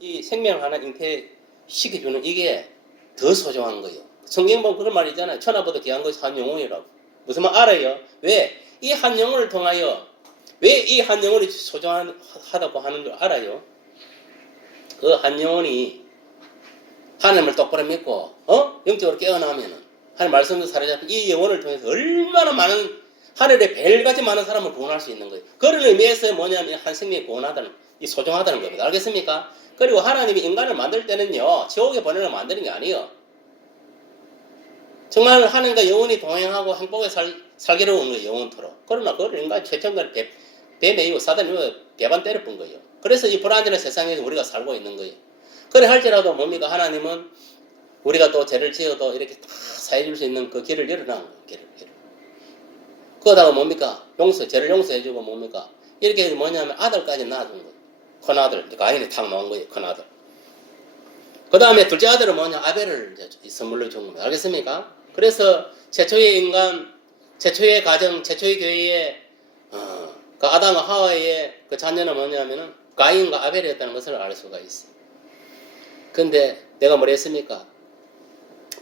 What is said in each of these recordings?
이 생명 하나 잉태시켜주는 이게 더 소중한 거예요. 성경 보면 그런 말 있잖아요. 천하보다 귀한 것이 한 영혼이라고. 무슨 말 알아요? 왜? 이 한 영혼을 통하여 왜 이 한 영혼이 소중하다고 하는 줄 알아요? 그 한 영혼이 하나님을 똑바로 믿고 영적으로 깨어나면은 하나님 말씀도 사로잡힌 이 영혼을 통해서 얼마나 많은 하늘에 별같이 많은 사람을 구원할 수 있는 거예요. 그런 의미에서 뭐냐면 한 생명이 구원하다는 이 소중하다는 겁니다. 알겠습니까? 그리고 하나님이 인간을 만들 때는요 지옥에 보내려 만드는 게 아니에요. 정말 하나님과 영원히 동행하고 행복하게 살기로 온 거예요. 영원토록. 그러나 그걸 인간이 최첨단 배 매이고 사단이 배반 때려본 거예요. 그래서 이 불안전한 세상에서 우리가 살고 있는 거예요. 그래 할지라도 뭡니까? 하나님은 우리가 또 죄를 지어도 이렇게 다 사해줄 수 있는 그 길을 열어놓은 거예요. 길을. 그러다가 뭡니까? 죄를 용서해주고 뭡니까? 이렇게 뭐냐면 아들까지 낳아준 거예요. 큰아들, 가인이 탁 나온 거예요. 큰아들. 그 다음에 둘째 아들은 뭐냐? 아벨을 이제 선물로 준 겁니다. 알겠습니까? 그래서 최초의 인간, 최초의 가정, 최초의 교회의 그 아담과 하와의 그 자녀는 뭐냐면은 가인과 아벨이었다는 것을 알 수가 있어요. 근데 내가 뭐라 했습니까?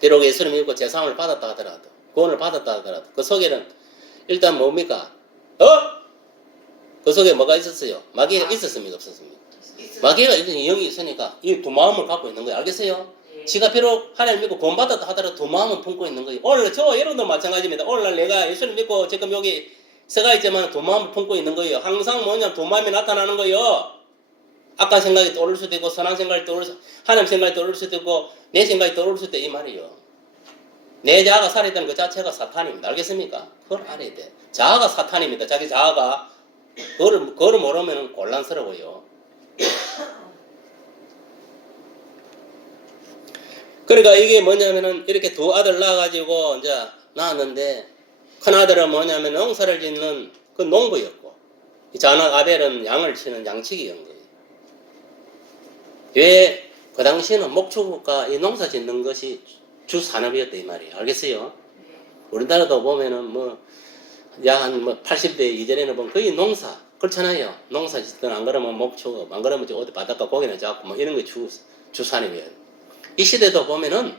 비록 예수를 믿고 제사함을 받았다 하더라도, 구원을 받았다 하더라도 그 속에는 일단 뭡니까? 그 속에 뭐가 있었어요? 마귀가 있었습니까? 없었습니까? 마귀가 영이 있으니까 이 두 마음을 갖고 있는 거예요. 알겠어요? 지가 비록 하나님 믿고 구원받았다 하더라도 두 마음을 품고 있는 거예요. 오늘 저 여러분도 마찬가지입니다. 오늘날 내가 예수를 믿고 지금 여기 서가 있지만 두 마음을 품고 있는 거예요. 항상 뭐냐면 두 마음이 나타나는 거예요. 악한 생각이 떠오를 수도 있고 선한 생각이 떠오를 수도 있고 하나님 생각이 떠오를 수도 있고 내 생각이 떠오를 수도 있고 이 말이에요. 내 자아가 살아있다는 그 자체가 사탄입니다. 알겠습니까? 그걸 알아야 돼. 자아가 사탄입니다. 자기 자아가 그걸 모르면 곤란스러워요. 그러니까 이게 뭐냐면은 이렇게 두 아들 낳아가지고 이제 낳았는데 큰 아들은 뭐냐면 농사를 짓는 그 농부였고 작은 아벨은 양을 치는 양치기인 거예요. 왜 그 당시에는 목축과 이 농사 짓는 것이 주 산업이었다 이 말이에요. 알겠어요? 우리나라도 보면은 약 한 80대 이전에는 보면 거의 농사 그렇잖아요. 농사 짓든 안 그러면 목축, 안 그러면 어디 바닷가 고기나 잡고 이런 게 주 산업이에요. 이 시대도 보면은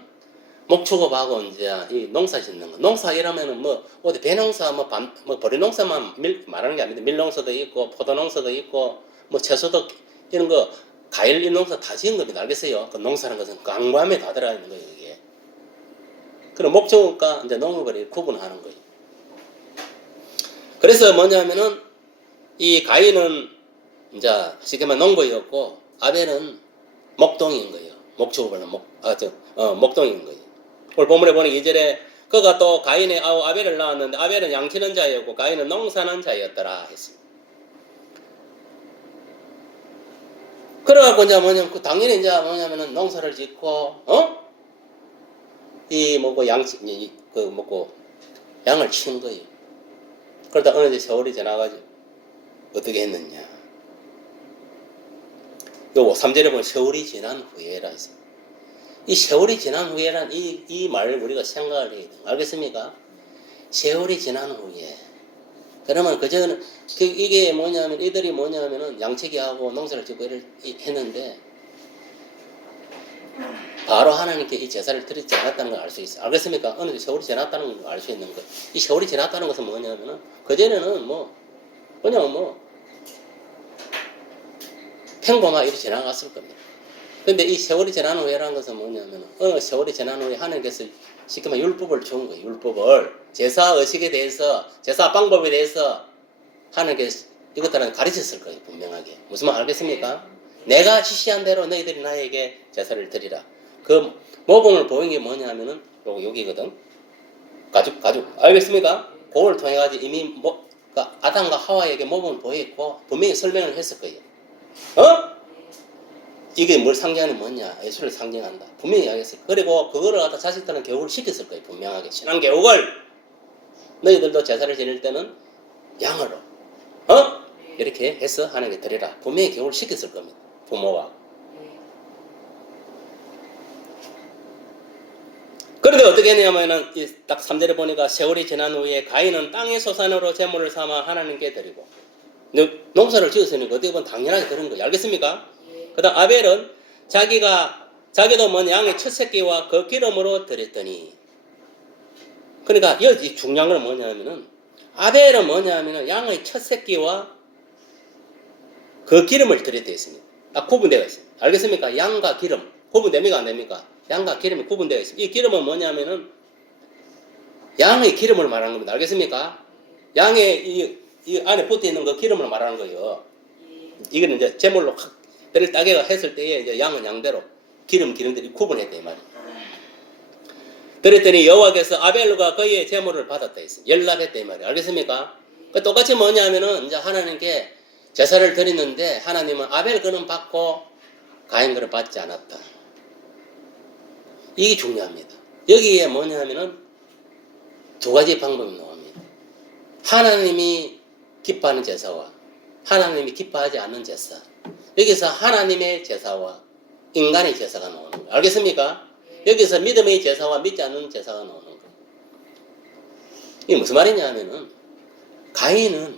목축업하고 이제 이 농사 짓는 거. 농사 이러면은 어디 배농사, 보리농사만 말하는 게 아닙니다. 밀농사도 있고, 포도농사도 있고, 채소도 이런 거, 과일 농사 다 지은 겁니다. 알겠어요? 그 농사라는 것은 강감에 다 들어가 있는 거예요, 이게. 그럼 목축업과 이제 농업을 구분하는 거예요. 그래서 뭐냐면은 이 가인은 이제 쉽게 말하면 농부였고, 아벨은 목동인 거예요. 목축업을 목동인 거예요. 오늘 본문에 보니 2절에 그가 또 가인의 아우 아벨을 낳았는데 아벨은 양치는 자였고 가인은 농사는 자였더라 했습니다. 그래갖고 이제 뭐냐면 당연히 이제 뭐냐면은 농사를 짓고 양을 치는 거예요. 그러다 어느 데 세월이 지나가지고 어떻게 했느냐? 요거 3절에 보면 세월이 지난 후에라 했습니다. 이 세월이 지난 후에란 이 말을 우리가 생각을 해야 돼요. 알겠습니까? 세월이 지난 후에. 그러면 그저는 이게 뭐냐면 이들이 뭐냐면은 양치기하고 농사를 짓고 이를 했는데 바로 하나님께 이 제사를 드리지 않았다는 걸 알 수 있어요. 알겠습니까? 어느 게 세월이 지났다는 걸 알 수 있는 거. 이 세월이 지났다는 것은 뭐냐면은 그전에는 그냥 평범하게 이렇게 지나갔을 겁니다. 근데 이 세월이 지난 후에라는 것은 뭐냐면 어느 세월이 지난 후에 하나님께서 쉽게 말하면 율법을 준 거예요. 율법을 제사 의식에 대해서 제사 방법에 대해서 하나님께서 이것들은 가르쳤을 거예요. 분명하게. 무슨 말 알겠습니까? 내가 지시한 대로 너희들이 나에게 제사를 드리라. 그 모범을 보인 게 뭐냐면은 여기거든. 가죽 알겠습니까? 그걸 통해 가지고 이미 아담과 하와에게 모범을 보였고 분명히 설명을 했을 거예요. 이게 뭘 상징하는 뭐냐? 예수를 상징한다. 분명히 이야기했어요. 그리고 그거를 갖다 자식들은 교육을 시켰을 거예요. 분명하게. 신앙 교육을. 너희들도 제사를 지낼 때는 양으로. 이렇게 해서 하나님께 드리라. 분명히 교육을 시켰을 겁니다. 부모가. 그런데 어떻게 했냐면은 딱 3절에 보니까 세월이 지난 후에 가인은 땅의 소산으로 제물을 삼아 하나님께 드리고 농사를 지었으니까 어떻게 보면 당연하게 드린 거예요. 알겠습니까? 그 다음 아벨은 자기도 뭐냐 양의 첫 새끼와 그 기름으로 드렸더니. 그러니까 여기 중요한 건 뭐냐면은 아벨은 뭐냐면은 양의 첫 새끼와 그 기름을 드렸다 했습니다. 딱 구분되어 있습니다. 알겠습니까? 양과 기름 구분됩니까 안 됩니까? 양과 기름이 구분되어 있습니다. 이 기름은 뭐냐면은 양의 기름을 말하는 겁니다. 알겠습니까? 양의 이 안에 붙어 있는 그 기름을 말하는 거예요. 이거는 이제 제물로 때를 따게 했을 때에 이제 양은 양대로 기름들이 구분했다 이 말이에요. 그랬더니 여호와께서 아벨과 그의 제물을 받았다 했어요. 연락했다 이 말이에요. 알겠습니까? 그 똑같이 뭐냐면은 이제 하나님께 제사를 드리는데 하나님은 아벨 거는 받고 가인 거는 받지 않았다. 이게 중요합니다. 여기에 뭐냐면은 두 가지 방법이 나옵니다. 하나님이 기뻐하는 제사와 하나님이 기뻐하지 않는 제사. 여기서 하나님의 제사와 인간의 제사가 나오는 거예요. 알겠습니까? 여기서 믿음의 제사와 믿지 않는 제사가 나오는 거예요. 이게 무슨 말이냐면은 가인은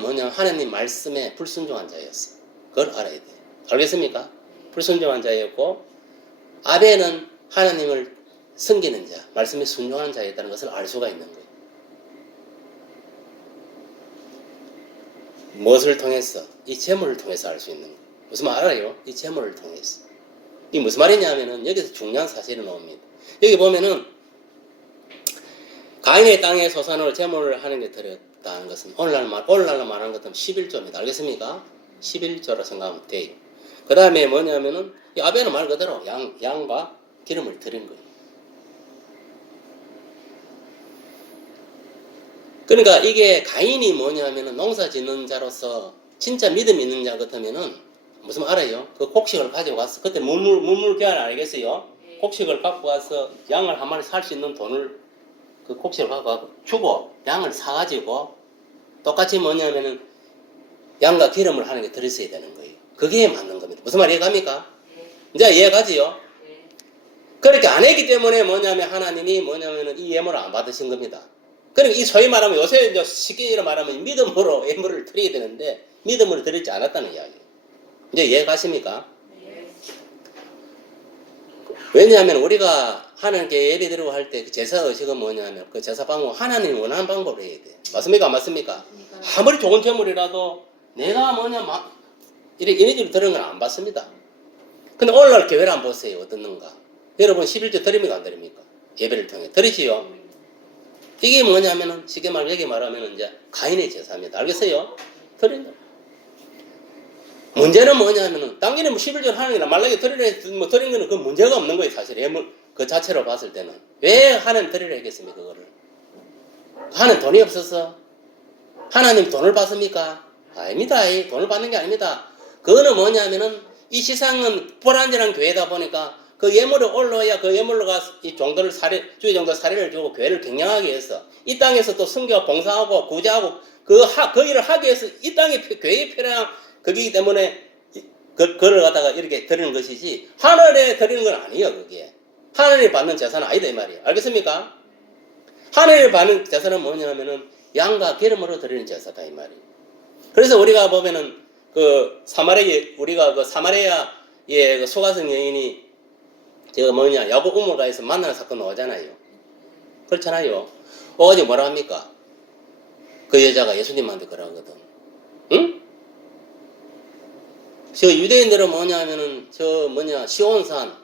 뭐냐 하나님 말씀에 불순종한 자였어. 그걸 알아야 돼요. 알겠습니까? 불순종한 자였고 아벨은 하나님을 섬기는 자, 말씀에 순종하는 자였다는 것을 알 수가 있는 거예요. 무엇을 통해서? 이 제물을 통해서 알 수 있는 거예요. 무슨 말 알아요? 이 제물을 통해서. 이게 무슨 말이냐면은 여기서 중요한 사실이 나옵니다. 여기 보면은 가인의 땅에 소산으로 제물을 하는 게 드렸다는 것은 오늘날로 말하는 것은 11조입니다. 알겠습니까? 11조로 생각하면 돼요. 그 다음에 뭐냐면은 이 아벨은 말 그대로 양과 기름을 드린 거예요. 그러니까 이게 가인이 뭐냐면은 농사 짓는 자로서 진짜 믿음 있는 자 같으면은 무슨 말 알아요? 그 곡식을 가지고 와서 그때 문물 교환 알겠어요? 곡식을 갖고 와서 양을 한 마리 살 수 있는 돈을 그 곡식을 갖고 와서 주고 양을 사가지고 똑같이 뭐냐면은 양과 기름을 하는 게 들었어야 되는 거예요. 그게 맞는 겁니다. 무슨 말 이해갑니까? 이제 이해가지요? 그렇게 안 했기 때문에 뭐냐면 하나님이 뭐냐면은 이 예물을 안 받으신 겁니다. 그러니까 이 소위 말하면 요새 이제 쉽게 말하면 믿음으로 예물을 드려야 되는데 믿음으로 드리지 않았다는 이야기예요. 이제 이해가십니까? 왜냐하면 우리가 하나님께 예배 드리고 할 때 그 제사 의식은 뭐냐면 그 제사 방법 하나님이 원하는 방법으로 해야 돼. 맞습니까? 안 맞습니까? 아무리 좋은 제물이라도 내가 뭐냐 막 이래저래 드리는 건 안 받습니다. 근데 오늘날 교회를 안 보세요. 어떻는가? 여러분 11조 드립니까 안 드립니까? 예배를 통해 드리지요. 이게 뭐냐면은 쉽게 말하면 여기 말하면 이제 가인의 제사입니다. 알겠어요? 드린다. 문제는 뭐냐면은 당연히 뭐 11조 하는 게나 말라게 드리는 뭐 드린 거는 그 문제가 없는 거예요. 사실 예물 그 자체로 봤을 때는 왜 하나님 드리려 했겠습니까? 그거를 하나님 돈이 없어서 하나님 돈을 받습니까? 아닙니다. 돈을 받는 게 아닙니다. 그거는 뭐냐면은 이 세상은 불안전한 교회다 보니까 그 예물을 올라야 그 예물로 가서 이 종도를 주의 종도 사례를 주고 교회를 경영하기 위해서 이 땅에서 또 선교 봉사하고 구제하고 그 일을 하기 위해서 이 땅에 교회에 필요한 거기기 때문에 그걸 갖다가 이렇게 드리는 것이지 하늘에 드리는 건 아니에요. 그게 하늘에 받는 제사는 아니다 이 말이에요. 알겠습니까? 하늘에 받는 제사는 뭐냐면은 양과 기름으로 드리는 제사다 이 말이에요. 그래서 우리가 보면은 그 우리가 그 사마리아의 그 소가성 여인이 야곱 우물가에서 만나는 사건 나오잖아요. 그렇잖아요. 어제 뭐라 합니까? 그 여자가 예수님한테 그러거든. 응? 저 유대인들은 뭐냐면은 시온산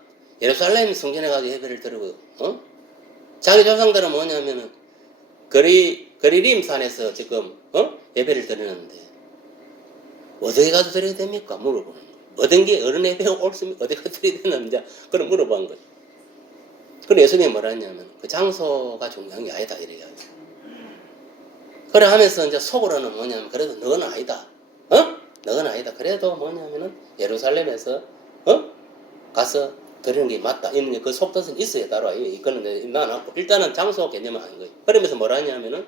예루살렘 성전에 가서 예배를 드리고 자기 조상들은 뭐냐면은 거리림 산에서 지금 예배를 드리는데 어디에 가서 드려야 됩니까? 물어보는 거예요. 어떤 게 어른 예배가 옳습니까? 어디 가서 드려야 되는지 그럼 물어본 거예요. 그래 예수님이 뭐라 했냐면 그 장소가 중요한 게 아니다 이래요. 그래 하면서 이제 속으로는 뭐냐면 그래도 너는 아니다. 너는 아니다. 그래도 뭐냐면은 예루살렘에서 가서 드리는 게 맞다. 이런 그 속뜻은 있어야 따라와요. 이거는 나는 일단은 장소 개념은 아닌 거예요. 그러면서 뭐라 하냐면은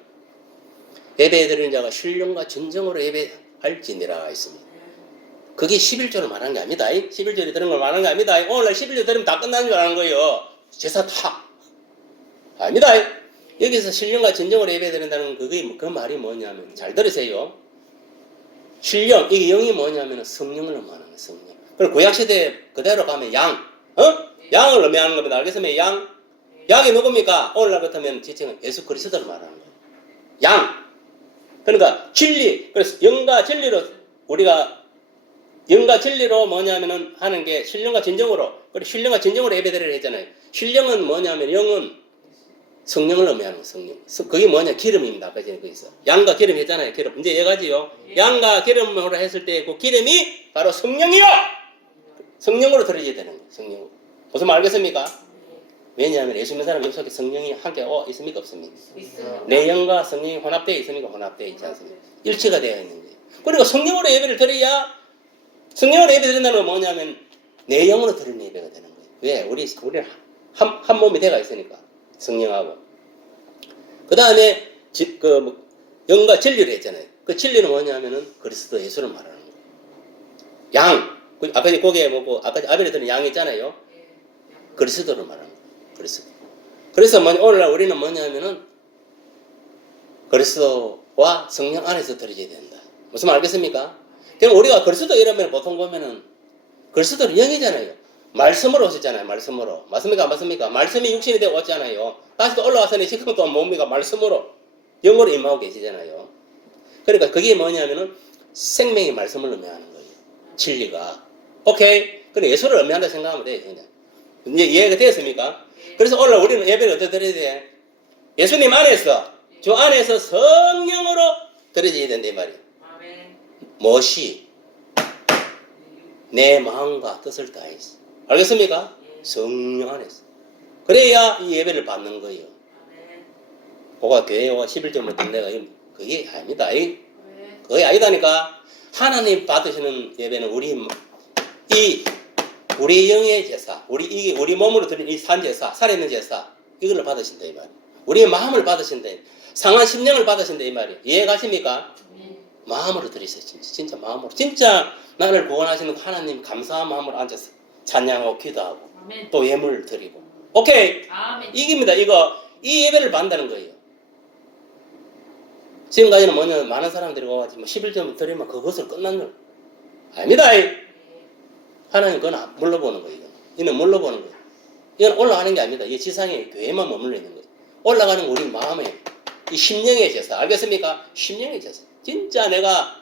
예배 드리는 자가 신령과 진정으로 예배할지니라 있습니다. 그게 11조를 말하는 게 아닙니다. 11조를 드리는 걸 말하는 게 아닙니다. 오늘날 11조 드리면 다 끝나는 줄 아는 거예요. 제사 다. 아닙니다. 여기서 신령과 진정으로 예배 드린다는 그 말이 뭐냐면 잘 들으세요. 신령, 이게 영이 뭐냐면 성령을 말하는 거예요. 성령. 그리고 구약시대 그대로 가면 양, 양을 의미하는 겁니다. 알겠습니까? 양이 누굽니까? 오늘날 같으면 지칭은 예수 그리스도를 말하는 거예요. 양. 그러니까 진리. 그래서 영과 진리로 뭐냐면은 하는 게 신령과 진정으로. 그리고 신령과 진정으로 예배드리려 했잖아요. 신령은 뭐냐면 영은 성령을 의미하는 성령. 그게 뭐냐? 기름입니다. 아까 전에 거기서. 양과 기름 했잖아요. 기름. 이제 얘가지요. 양과 기름으로 했을 때 그 기름이 바로 성령이요! 성령으로 들어져야 되는 거예요. 성령으로. 무슨 말 알겠습니까? 왜냐하면 예수 믿는 사람 속에 성령이 함께 있습니까? 없습니까? 내 영과 성령이 혼합되어 있습니까? 혼합되어 있지 않습니까? 일치가 되어 있는 거예요. 그리고 성령으로 예배를 드려야, 성령으로 예배 드린다는 건 뭐냐면 내 영으로 드리는 예배가 되는 거예요. 왜? 우리는 한 몸이 되어 있으니까. 성령하고. 그 다음에 영과 진리를 했잖아요. 그 진리는 뭐냐면은 그리스도 예수를 말하는 거예요. 양. 아까 고기에 먹고, 아까 아벨에 드는 양 있잖아요. 그리스도를 말하는 거예요. 그리스도. 그래서 오늘날 우리는 뭐냐면은 그리스도와 성령 안에서 드려져야 된다. 무슨 말 알겠습니까? 그럼 우리가 그리스도 이러면 보통 보면은 그리스도는 영이잖아요. 말씀으로 오셨잖아요. 말씀으로. 맞습니까? 안 맞습니까? 말씀이 육신이 되어 왔잖아요. 다시 또 올라와서는 지금 또 뭡니까? 말씀으로. 영으로 임하고 계시잖아요. 그러니까 그게 뭐냐면은 생명의 말씀을 의미하는 거예요. 진리가. 오케이? 그럼 예수를 의미한다 생각하면 돼요. 그냥. 이제 이해가 되었습니까? 그래서 오늘 우리는 예배를 어떻게 드려야 돼? 예수님 안에서, 주 안에서 성령으로 드려져야 된다 이 말이에요. 무엇이? 내 마음과 뜻을 다해서. 알겠습니까? 성령 안에서. 그래야 이 예배를 받는 거예요. 그가 교회와 11조를 든 내가 그게 아닙니다. 그게 아니다니까. 하나님 받으시는 예배는 우리 영의 제사, 우리 몸으로 드린 이 산제사, 살아있는 제사, 이걸 받으신다 이 말이에요. 우리의 마음을 받으신다. 상한 심령을 받으신다 이 말이에요. 이해 가십니까? 마음으로 드리세요. 진짜 마음으로. 진짜 나를 구원하시는 하나님 감사한 마음으로 앉아서 찬양하고 기도하고 아멘. 또 예물을 드리고. 오케이. 아멘. 이깁니다. 이 예배를 받는다는 거예요. 지금까지는 뭐냐, 많은 사람들이 와가지고 11점 드리면 그것을 끝난 걸. 아닙니다. 하나님 그건 물러보는 거예요. 이는 물러보는 거예요. 이건 올라가는 게 아닙니다. 이 지상에 교회만 머물러 있는 거예요. 올라가는 건 우리 마음에 이 심령의 제사. 알겠습니까? 심령의 제사. 진짜 내가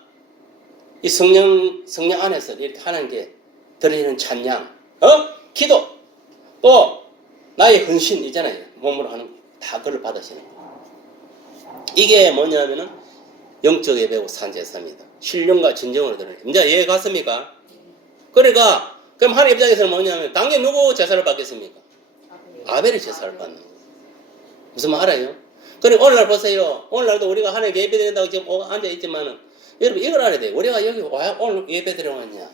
이 성령 안에서 이렇게 하나님께 드리는 찬양, 기도, 또 나의 헌신 있잖아요. 몸으로 하는 거. 다 그걸 받으시는 거예요. 이게 뭐냐면은 영적 예배고 산제사입니다. 신령과 진정으로 드리는 거예요. 이제 이해 갔습니까? 그러니까 그럼 하나님 입장에서는 뭐냐면 당연히 누구 제사를 받겠습니까? 아벨의 제사를 받는 거예요. 무슨 말 알아요? 그리고 오늘날 보세요. 오늘날도 우리가 하나님 예배 드린다고 지금 앉아있지만은 여러분 이걸 알아야 돼요. 우리가 여기 왜 오늘 예배 드리러 왔냐?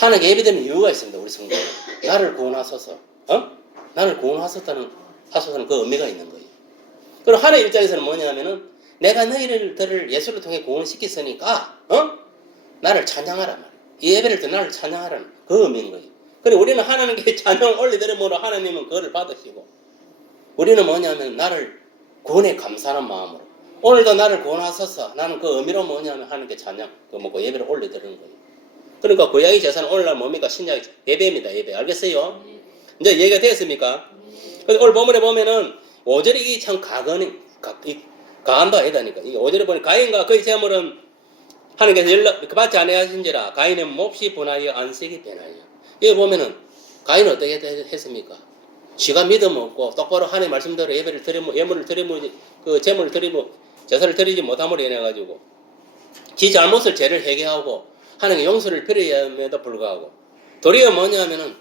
하나님 예배 드리는 이유가 있습니다. 우리 성도는. 나를 구원하소서. 나를 구원하소서는 그 의미가 있는 거예요. 그리고 하나님 입장에서는 뭐냐면은 내가 너희를 예수를 통해 구원시켰으니까 나를 찬양하라 말이에요. 이 예배를 때 나를 찬양하라는 그 의미인 거예요. 그리고 우리는 하나님께 찬양을 올려드림으로 하나님은 그거를 받으시고 우리는 뭐냐면 나를 구원에 감사하는 마음으로 오늘도 나를 구원하소서 나는 그 의미로 뭐냐면 하나님께 찬양 예배를 올려드리는 거예요. 그러니까 구약의 제사는 오늘날 뭡니까? 신약의 예배입니다. 예배. 알겠어요? 이제 얘기가 되었습니까? 오늘 본문에 보면은 5절이 이게 참 가한다 해다니까. 이 5절에 보니 가인과 그의 재물은 하나님께서 연락 받지 아니하신지라 가인은 몹시 분하여 안색이 변하여. 여기 보면은 가인은 어떻게 했습니까? 지가 믿음 없고 똑바로 하나님 말씀대로 예배를 드리면 예물을 드리면 그 재물을 드리면 제사를 드리지 못함으로 인해 가지고 지 잘못을 죄를 회개하고 하나님의 용서를 빌어야함에도 불구하고 도리어 뭐냐면은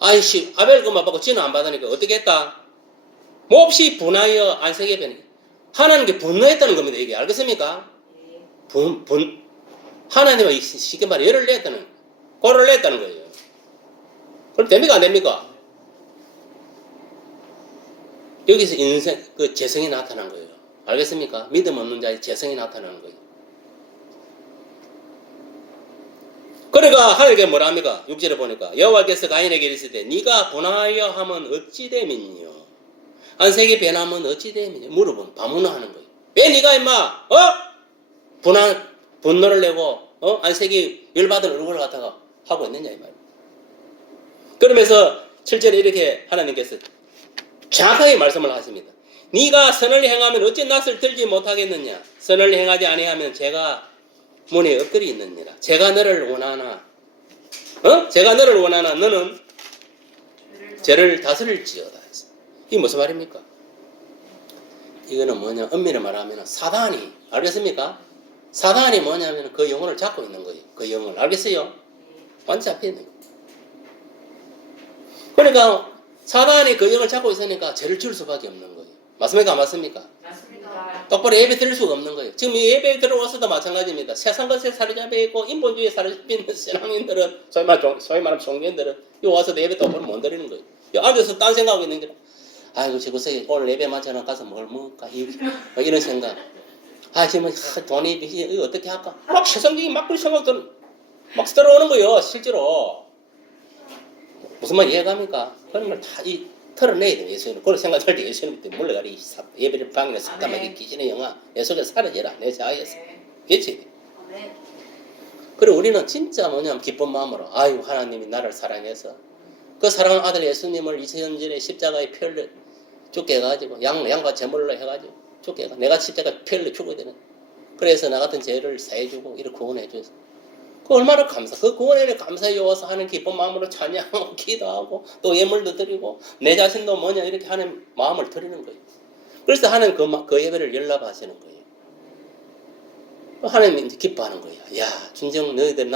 아이씨 아벨 것만 받고 지는 안 받으니까 어떻게 했다? 몹시 분하여 안색이 변해. 하나님께 분노했다는 겁니다. 이게 알겠습니까? 하나님은 쉽게 말해 열을 냈다는 고를 냈다는 거예요. 그럼 됩니까 안 됩니까? 여기서 인생 그 재성이 나타난 거예요. 알겠습니까? 믿음 없는 자의 재성이 나타나는 거예요. 그러니까 하나님께 뭐라 합니까? 6절에 보니까 여호와께서 가인에게 이르시되 네가 분하여 하면 어찌 됨이뇨? 안색이 변하면 어찌 됨이뇨? 물어보면 반문하는 거예요. 왜 네가 임마 분노를 내고 안색이 열받은 얼굴을 갖다가 하고 있느냐 이 말이에요. 그러면서 7절에 이렇게 하나님께서 정확하게 말씀을 하십니다. 네가 선을 행하면 어찌 낯을 들지 못하겠느냐. 선을 행하지 아니하면 제가 문에 엎드려 있느니라. 제가 너를 원하나 제가 너를 원하나 너는 죄를 다스릴지어다. 이게 무슨 말입니까? 이거는 뭐냐, 엄밀히 말하면 사단이, 알겠습니까? 사단이 뭐냐면 그 영혼을 잡고 있는 거예요. 그 영혼을, 알겠어요? 완전 잡혀 있는 거예요. 그러니까 사단이 그 영혼을 잡고 있으니까 죄를 지을 수밖에 없는 거예요. 맞습니까? 안 맞습니까? 맞습니다. 똑바로 예배 드릴 수가 없는 거예요. 지금 이 예배 들어와서도 마찬가지입니다. 세상 것에 사로잡혀 있고 인본주의에 사로잡혀 있는 신앙인들은, 소위 말하면 종교인들은 이 와서도 예배 똑바로 못 드리는 거예요. 이 앉아서 딴 생각하고 있는 게, 아이고 저곳에 오늘 예배 마치면 가서 뭘 먹을까, 이런 생각. 지금 돈이 이거 어떻게 할까? 막 세상적인 막 그런 생각들 막 들어오는 거예요. 실제로 무슨 말 이해갑니까? 그런 걸 다 털어내야 돼요. 예수님. 그런 생각할 때 예수님한테 몰래가리 예배를 방이나 삭감하게 귀신의 영화 내 속에 사라져라. 내 자아에서. 그렇지? 그리고 우리는 진짜 뭐냐면 기쁜 마음으로 아유 하나님이 나를 사랑해서 그 사랑하는 아들 예수님을 2000년 전에 십자가에 피를 죽게 해가지고 양과 제물로 해가지고 죽게 해가 내가 십자가에 피를 죽어야 되는. 그래서 나 같은 죄를 사해주고 이렇게 구원해줘서 그 얼마나 그 구원에 감사히 와서 하는 기쁜 마음으로 찬양하고 기도하고 또 예물도 드리고 내 자신도 뭐냐 이렇게 하는 마음을 드리는 거예요. 그래서 하나님 그 예배를 연락하시는 거예요. 하나님이 이제 기뻐하는 거예요. 야, 진정 너희들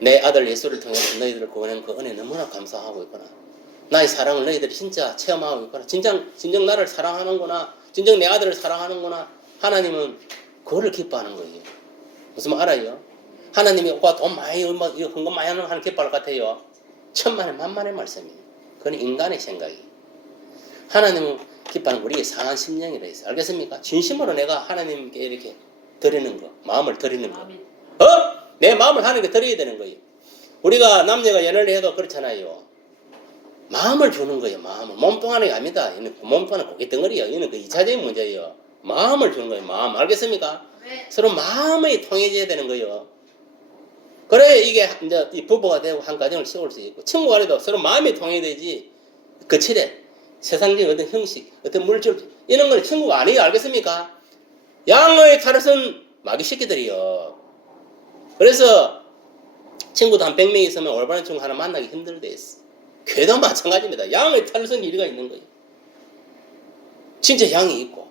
내 아들 예수를 통해서 너희들을 구원한 그 은혜 너무나 감사하고 있구나. 나의 사랑을 너희들이 진짜 체험하고 있구나. 진정 나를 사랑하는구나. 진정 내 아들을 사랑하는구나. 하나님은 그거를 기뻐하는 거예요. 무슨 말 알아요? 하나님이 돈 많이 헌금 많이 하는 기뻐할 것 같아요. 천만에 만만의 말씀이에요. 그건 인간의 생각이에요. 하나님은 기뻐하는 우리의 상한 심령이라 했어요. 알겠습니까? 진심으로 내가 하나님께 이렇게 드리는 거, 마음을 드리는 거. 내 마음을 하나님께 드려야 되는 거예요. 우리가 남녀가 연애를 해도 그렇잖아요. 마음을 주는 거예요. 마음을. 몸뚱아리 아닙니다. 몸뚱아리 고개 덩어리예요. 이는 그 2차적인 문제예요. 마음을 주는 거예요. 마음. 알겠습니까? 네. 서로 마음이 통해져야 되는 거예요. 그래 이게 이제 이 부부가 되고 한 가정을 세울 수 있고 친구 간에도 서로 마음이 통해야 되지. 거칠에 세상적인 어떤 형식, 어떤 물질 이런 건 친구가 아니에요. 알겠습니까? 양의 탈은 마귀 새끼들이요. 그래서 친구도 한 100명 있으면 올바른 친구 하나 만나기 힘들대 했어. 교회도 마찬가지입니다. 양의 탈선 이리가 있는 거예요. 진짜 양이 있고.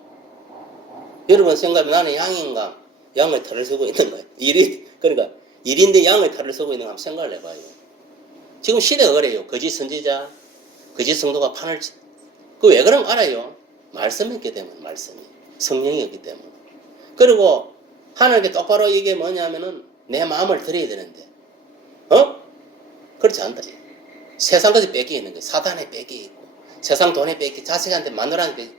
여러분 생각에 나는 양인가? 양의 탈을 쓰고 있는 거예요. 그러니까 일인데 양의 탈을 쓰고 있는 거 한번 생각을 해봐요. 지금 시대가 그래요. 거짓 선지자, 거짓 성도가 판을 그 왜 그런 거 알아요? 말씀이었기 때문에 말씀이. 성령이었기 때문에. 그리고 하나님께 똑바로 이게 뭐냐면은 내 마음을 드려야 되는데 그렇지 않다. 세상 것이 뺏겨 있는 거예요. 사단에 뺏겨 있고 세상 돈에 뺏겨 자식한테 마누라한테 뺏겨.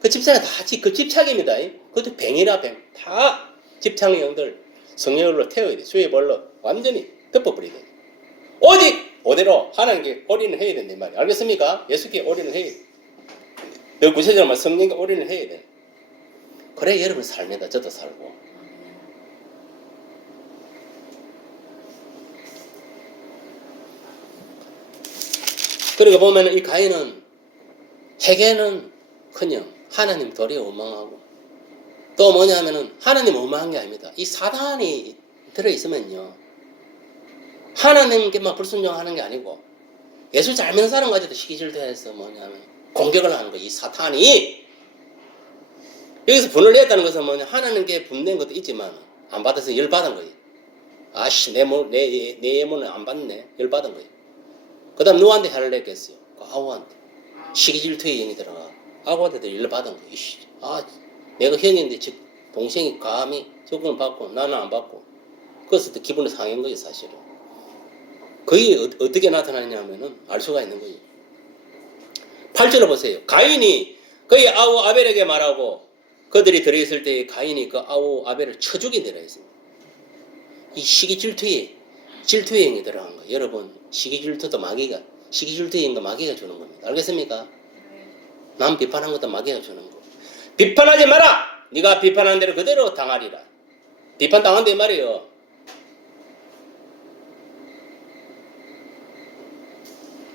그 집착이 다 그 집착입니다. 그것도 뱅이라 뱅. 다 집착의 영들 성령으로 태워야 돼. 수의 벌로 완전히 덮어버려야 돼. 오직 그대로 하나님께 올인을 해야 된단 말이에요. 알겠습니까? 예수께 올인을 해야 돼. 그 구체적으로 말 성령께 올인을 해야 돼. 그래 여러분 삽니다. 저도 살고. 그리고 보면 이 가인은 해계는 그냥 하나님 도리에 원망하고 또 뭐냐면은 하나님 원망한 게 아닙니다. 이 사단이 들어있으면요 하나님께만 불순종하는 게 아니고 예수 잘 믿는 사람 가지고 시기질투해서 뭐냐면 공격을 하는 거예요. 이 사탄이 여기서 분을 냈다는 것은 뭐냐 하나님께 분낸 것도 있지만 안 받아서 열받은 거예요. 아씨 내 예문을 안 받네. 열받은 거예요. 그 다음 누구한테 화를 냈겠어요? 그 아우한테. 시기질투의 영이 들어가. 아우한테도 열받은 거예요. 내가 형인데 동생이 감히 조건을 받고 나는 안 받고. 그래서 또 기분이 상한 거예요 사실은. 그게 어떻게 나타나냐면은 알 수가 있는 거예요. 8절을 보세요. 가인이 그의 아우 아벨에게 말하고 그들이 들어있을 때 가인이 그 아우 아벨을 쳐 죽이더라 했습니다. 이 시기질투의 영이 들어간 거예요. 여러분 시기질투도 마귀가 시기질투의 영도 마귀가 주는 겁니다. 알겠습니까? 남 비판한 것도 마귀가 주는 거. 비판하지 마라. 네가 비판한 대로 그대로 당하리라. 비판당한다 이 말이에요.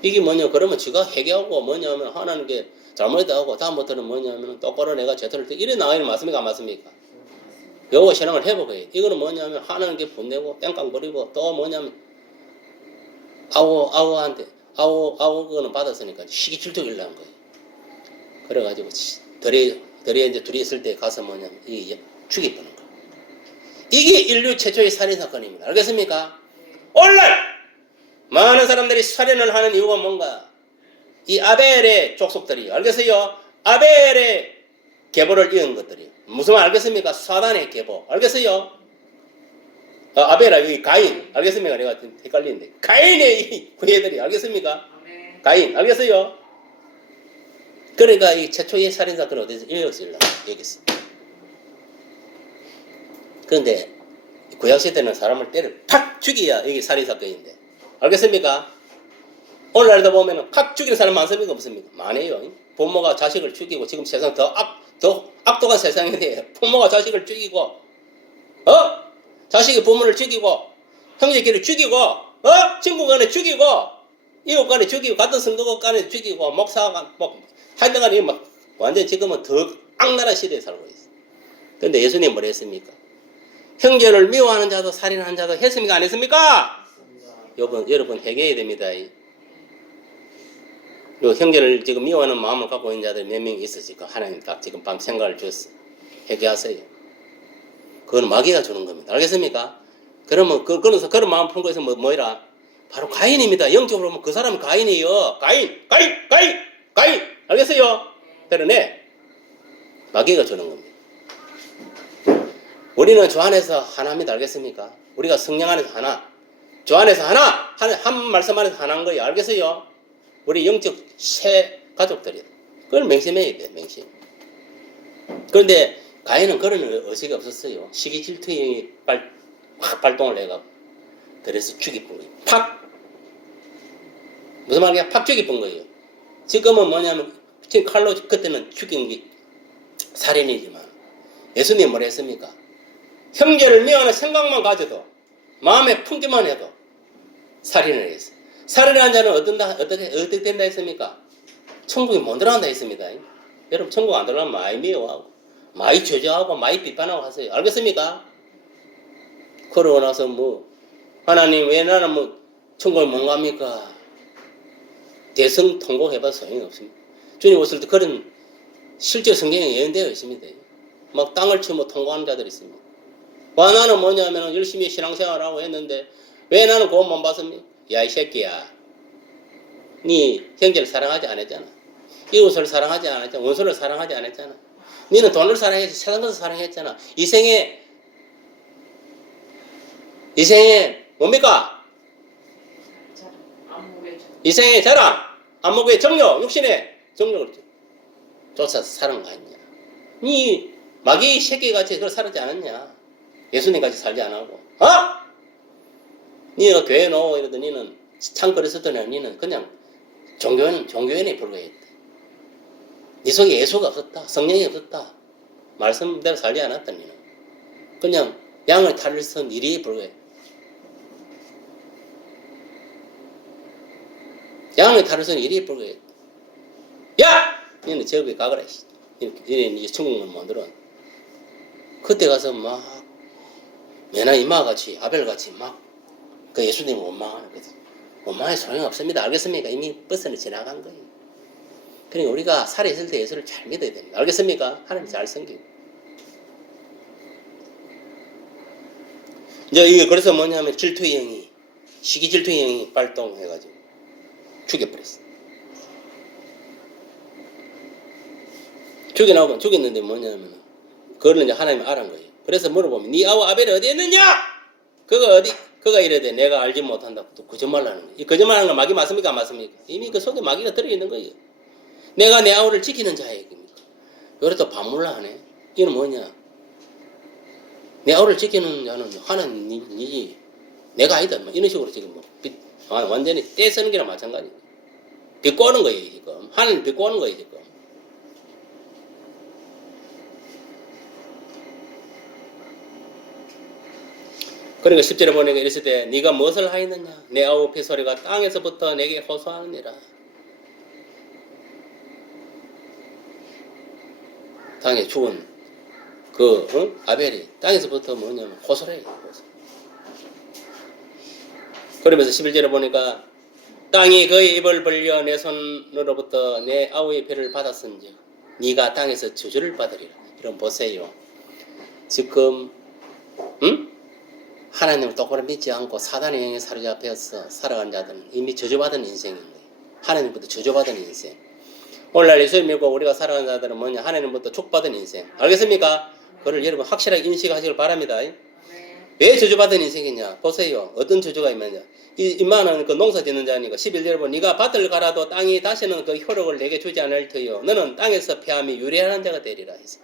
이게 뭐냐 그러면 지가 회개하고 뭐냐면 하나님께 잘못했다고 다음부터는 뭐냐면 똑바로 내가 제대로 이래 나와있는 맞습니까 안 맞습니까? 요거 신앙을 회복해야 돼. 이거는 뭐냐면 하나님께 분내고 땡깡 버리고 또 뭐냐면 아우한테 아우 그거는 받았으니까 시기 질투 일어난 거예요. 그래가지고 덜에 이제 둘이 있을 때 가서 뭐냐면 이 죽이버는 거예요. 이게 인류 최초의 살인 사건입니다. 알겠습니까? 오늘날 많은 사람들이 살인을 하는 이유가 뭔가? 이 아벨의 족속들이 알겠어요? 아벨의 계보를 이은 것들이 무슨 말 알겠습니까? 사단의 계보 알겠어요? 아벨아 여기 가인 알겠습니까? 내가 헷갈리는데 가인의 이 후예들이 알겠습니까? 가인 알겠어요? 그러니까 이 최초의 살인사건은 어디서 이어지려고 얘기했어. 그런데 구약시대는 사람을 때려 팍 죽여야 이게 살인사건인데 알겠습니까? 오늘날도 보면 팍 죽이는 사람 많습니까? 없습니까? 많아요. 부모가 자식을 죽이고 지금 세상 더 악독한 세상인데 부모가 자식을 죽이고 자식이 부모를 죽이고 형제끼리 죽이고 친구 간에 죽이고 이웃 간에 죽이고 같은 성도 간에 죽이고 목사가 하여튼간에 막 완전 지금은 더 악랄한 시대에 살고 있어. 그런데 예수님 뭐라 했습니까? 형제를 미워하는 자도 살인하는 자도 했습니까? 안 했습니까? 여러분 회개해야 됩니다. 요 형제를 지금 미워하는 마음을 갖고 있는 자들 몇 명 있으니까 하나님 딱 지금 밤 생각을 주었어. 회개하세요. 그건 마귀가 주는 겁니다. 알겠습니까? 그러면 그런 마음 푼 것은 뭐이라? 바로 가인입니다. 영적으로 보면 그 사람은 가인이에요. 가인. 알겠어요? 그러네. 마귀가 주는 겁니다. 우리는 주 안에서 하나입니다. 알겠습니까? 우리가 성령 안에서 하나. 주 안에서 하나. 한 말씀 안에서 하나인 거예요. 알겠어요? 우리 영적 새 가족들이야. 그걸 맹심해야 돼. 맹심. 그런데 가인은 그런 의식이 없었어요. 시기 질투의 발동을 해가 그래서 죽이본 거예요. 팍! 무슨 말이야? 팍 죽이본 거예요. 지금은 뭐냐면 지금 칼로 그때는 죽인 게 살인이지만 예수님 뭐라 했습니까? 형제를 미워하는 생각만 가져도 마음에 품기만 해도 살인을 했어. 살인한 자는 어떻게 된다 했습니까? 천국에 못 들어간다 했습니다. 여러분 천국 안 들어가면 많이 미워하고 많이 저주하고 많이 비판하고 하세요. 알겠습니까? 그러고 나서 하나님 왜 나는 천국을 못 갑니까? 대성 통곡해봐서 소용이 없습니다. 주님 오실 때 그런 실제 성경에 예언되어 있습니다. 막 땅을 치고 통곡하는 자들이 있습니다. 와 나는 뭐냐면 열심히 신앙생활하고 했는데 왜 나는 구원 못 받습니까? 야 이 새끼야, 네 형제를 사랑하지 않았잖아. 이웃을 사랑하지 않았잖아. 원수를 사랑하지 않았잖아. 너는 돈을 사랑했지 세상 것을 사랑했잖아. 이 생에 뭡니까? 이 생에 자랑, 안목의 정욕, 육신의 정욕을 쫓아서 사는 거 아니냐. 네 마귀 새끼같이 그걸 살지 않았냐. 예수님같이 살지 않았고 니가 교회 놓고 이러더니 니는 참 그랬었더니 니는 그냥 종교인에 불과했다. 니 속에 예수가 없었다. 성령이 없었다. 말씀대로 살지 않았다. 니는 그냥 양을 탈선 일이 불과해. 양을 탈선 일이 불과해. 야! 니는 저기 가거라. 니네 천국문 만들어. 그때 가서 막 메나 이마같이 아벨같이 막 그 예수님을 원망하는 거죠. 원망의 소용이 없습니다. 알겠습니까? 이미 버스는 지나간 거예요. 그러니까 우리가 살아있을 때 예수를 잘 믿어야 됩니다. 알겠습니까? 하나님 잘 섬기고. 이제 이게 그래서 뭐냐면 질투의 영이 시기 질투의 영이 발동해가지고 죽여버렸어. 죽였는데 뭐냐면 그걸 이제 하나님이 알은 거예요. 그래서 물어보면 네 아우 아벨이 어디 있느냐? 그가 이래대 내가 알지 못한다고 또 거짓말하는 거예요. 이 거짓말하는 건 마귀 맞습니까? 안 맞습니까? 이미 그 속에 마귀가 들어있는 거예요. 내가 내 아우를 지키는 자에게입니까? 요래 또 반문을 하네. 이는 뭐냐? 내 아우를 지키는 자는 하나님이지 내가 아니다. 이런 식으로 지금 완전히 떼쓰는 게랑 마찬가지예요. 비꼬는 거예요 지금. 하나님 비꼬는 거예요 지금. 그러니까 10절에 보니까 이랬을 때 네가 무엇을 하였느냐 내 아우의 소리가 땅에서부터 내게 호소하느니라. 땅에 죽은 아벨이 땅에서부터 뭐냐면 호소를 해요. 호소. 그러면서 11절에 보니까 땅이 그의 입을 벌려 내 손으로부터 내 아우의 배를 받았은지 네가 땅에서 저주를 받으리라. 이런 보세요. 지금 하나님을 똑바로 믿지 않고 사단의 영에 사로잡혀서 살아간 자들은 이미 저주받은 인생인 거예요. 하나님부터 저주받은 인생. 오늘날 예수를 믿고 우리가 살아간 자들은 뭐냐? 하나님부터 축복받은 인생. 알겠습니까? 그걸 여러분 확실하게 인식하시길 바랍니다. 왜 저주받은 인생이냐? 보세요. 어떤 저주가 있느냐? 이만한 그 농사 짓는 자니까 11절 보면 네가 밭을 갈아도 땅이 다시는 그 효력을 내게 주지 않을 터요. 너는 땅에서 패함이 유리한 자가 되리라 했어.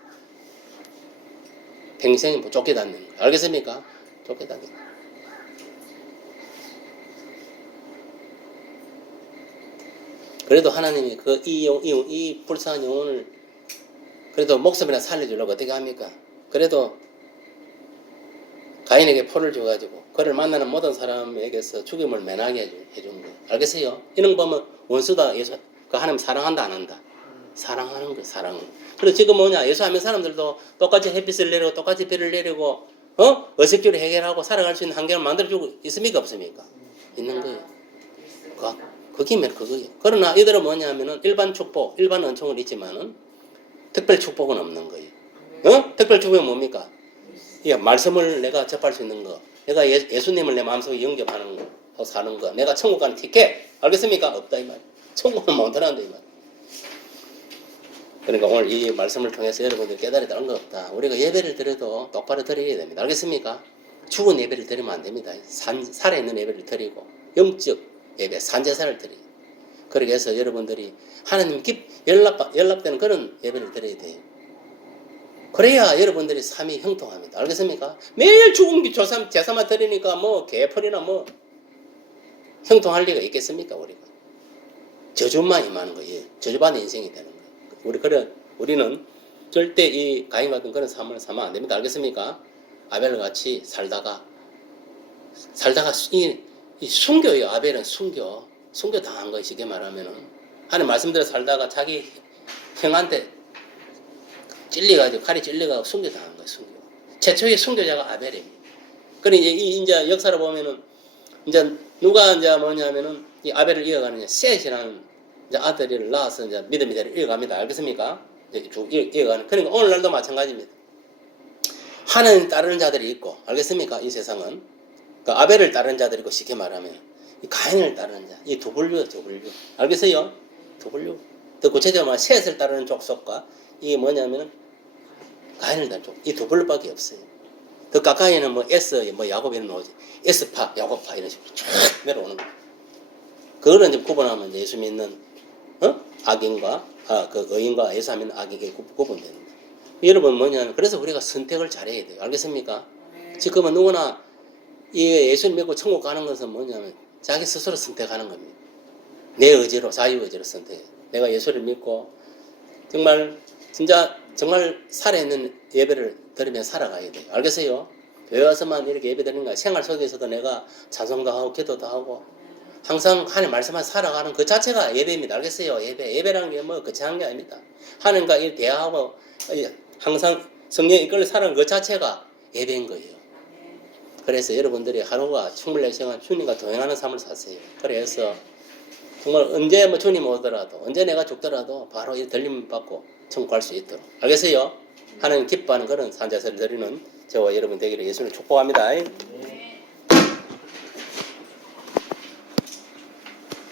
평생이 쫓겨다니는 거예요. 알겠습니까? 쫓겨다니는 거예요. 그래도 하나님이 이 불쌍한 영혼을 그래도 목숨이나 살려주려고 어떻게 합니까? 그래도 가인에게 포를 줘가지고 그를 만나는 모든 사람에게서 죽임을 면하게 해준 거예요. 알겠어요? 이런 거 보면 원수다 예수 그 하나님 사랑한다 안 한다? 사랑하는 거예요. 사랑은. 그리고 지금 뭐냐 예수하면 사람들도 똑같이 햇빛을 내리고 똑같이 비를 내리고 어색주를 해결하고 살아갈 수 있는 환경을 만들어주고 있습니까 없습니까? 있는 거예요. 그기면 그거예요. 그러나 이들은 뭐냐면은 일반 축복, 일반 은총은 있지만은 특별 축복은 없는 거예요. 특별 축복은 뭡니까? 말씀을 내가 접할 수 있는 거, 내가 예수님을 내 마음속에 영접하는 거, 사는 거, 내가 천국 가는 티켓, 알겠습니까? 없다 이 말. 천국은 못 들어간다 이 말. 그러니까 오늘 이 말씀을 통해서 여러분들 깨달아 다른 거 없다. 우리가 예배를 드려도 똑바로 드려야 됩니다. 알겠습니까? 죽은 예배를 드리면 안 됩니다. 살아있는 예배를 드리고 영적 예배, 산제사를 드려요. 그렇게 해서 여러분들이 하나님 연락되는 그런 예배를 드려야 돼요. 그래야 여러분들이 삶이 형통합니다. 알겠습니까? 매일 죽은 제사만 드리니까 뭐 개풀이나 뭐 형통할 리가 있겠습니까? 우리가 저주만 임하는 거예요. 저주받는 인생이 되는 거예요. 우리는 절대 이 가인 같은 그런 삶을 살면 안 됩니다. 알겠습니까? 아벨과 같이 살다가 이 순교예요. 아벨은 순교 당한 거예요. 쉽게 말하면은 하나님 말씀대로 살다가 자기 형한테 찔려가지고 칼이 찔려가지고 순교 당한 거예요. 순교. 최초의 순교자가 아벨입니다. 그래 이제 역사를 보면은 이제 누가 이제 뭐냐면은 이 아벨을 이어가는 셋이라는 이제 아들을 낳아서 이제 믿음의 대를 이어갑니다. 알겠습니까? 쭉 이어가는. 그러니까 오늘날도 마찬가지입니다. 하나님 따르는 자들이 있고, 알겠습니까? 이 세상은 그 아벨을 따르는 자들이 있고 쉽게 말하면 이 가인을 따르는 자, 이 두 분류예요, 두 분류. 알겠어요? 두 분류. 더 구체적으로 말하면 셋을 따르는 족속과 이게 뭐냐면은 가인을 따르는 족, 이 두 분류밖에 없어요. 더 가까이는 뭐 야곱 이런 나오지. S파, 야곱파 이런 식으로 쫙 내려오는 거예요. 그거는 이제 구분하면 이제 예수 믿는 악인과 그 의인과 예수 믿는 악인에게 구분되는 거예요. 여러분 뭐냐면 그래서 우리가 선택을 잘해야 돼요. 알겠습니까? 지금은 누구나 이 예수를 믿고 천국 가는 것은 뭐냐면 자기 스스로 선택하는 겁니다. 내 의지로 자유의지로 선택해. 내가 예수를 믿고 정말 살아있는 예배를 드리며 살아가야 돼요. 알겠어요? 교회 와서만 이렇게 예배 드리는 거야. 생활 속에서도 내가 찬송도 하고 기도도 하고 항상 하나님 말씀만 살아가는 그 자체가 예배입니다. 알겠어요? 예배라는 게 뭐 거창한 게 아닙니다. 하나님과 이 대화하고 항상 성령에 이끌려 살아가는 그 자체가 예배인 거예요. 그래서 여러분들이 하루가 24시간 주님과 동행하는 삶을 사세요. 그래서 정말 언제 뭐 주님 오더라도 언제 내가 죽더라도 바로 이 들림 받고 천국 갈 수 있도록. 알겠어요? 하나님 기뻐하는 그런 산자세를 드리는 저와 여러분 되기를 예수를 축복합니다.